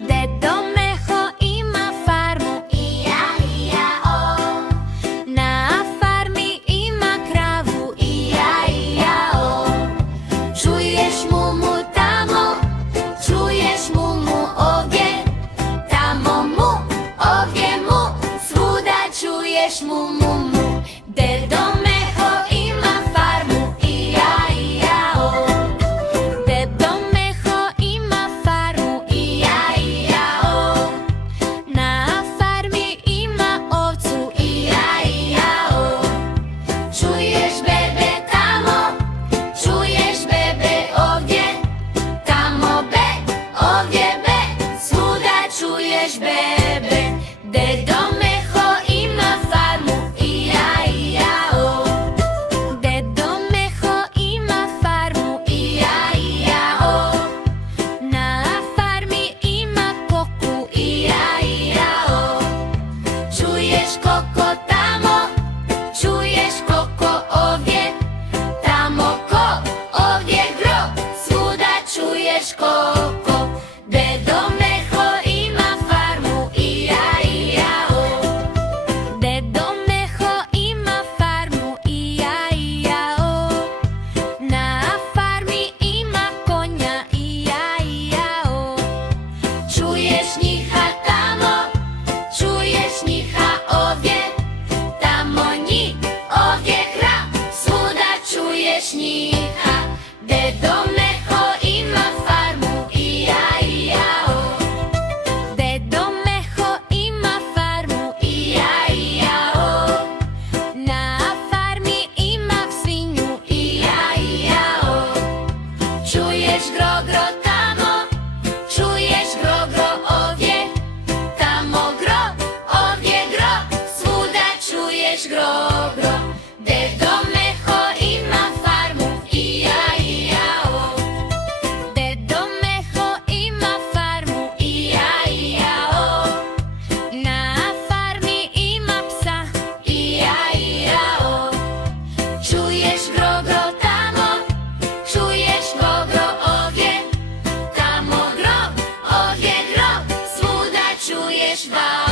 Дедо Мехо има фарму, Ия-ия-о, на фармі има краву, ия-ия-о. Чуєш муму тамо, čuješ mumu ovdje, tamo mu, ovdje mu, svuda čuješ mumu mu. Dedo Meho ima farmu, ija-ija-o. Dedo Meho ima farmu, ija-ija-o. Na farmi ima ovcu, ija-ija-o. Čuješ bebe tamo, čuješ bebe ovdje, tamo be, ovdje be, svuda čuješ bebe. Dedo Meho ima farmu, ija-ija-o. Dedo Meho ima farmu, ija-ija-o. Na farmi ima koku, ija-ija-o. Čuješ koko tamo, čuješ koko ovdje, tamo ko, ovdje gro, svuda čuješ koko. Dedo Meho ima farmu, ija-ija-o. Dedo Meho ima farmu, ija-ija-o. Na farmi ima konja, ija-ija-o. Čuješ njiha tamo, čuješ njiha ovdje, tamo njih, ovdje hra, svuda čuješ njiha. Dedo Meho ima farmu, ija-ija-o. Dedo Meho ima farmu, ija-ija-o. Na farmi ima svinju, ija-ija-o. Čuješ gro-gro tamo, čuješ gro-gro ovdje, tamo gro, ovdje gro, svuda čuješ gro-gro. Dedo Meho ima farmu, ija-ija-o. Dedo Meho ima farmu, ija-ija-o. Na farmi ima psa, ija-ija-o. Čuješ gro-gro tamo, čuješ gro-gro ovdje, tamo gro, ovdje gro, svuda čuješ va.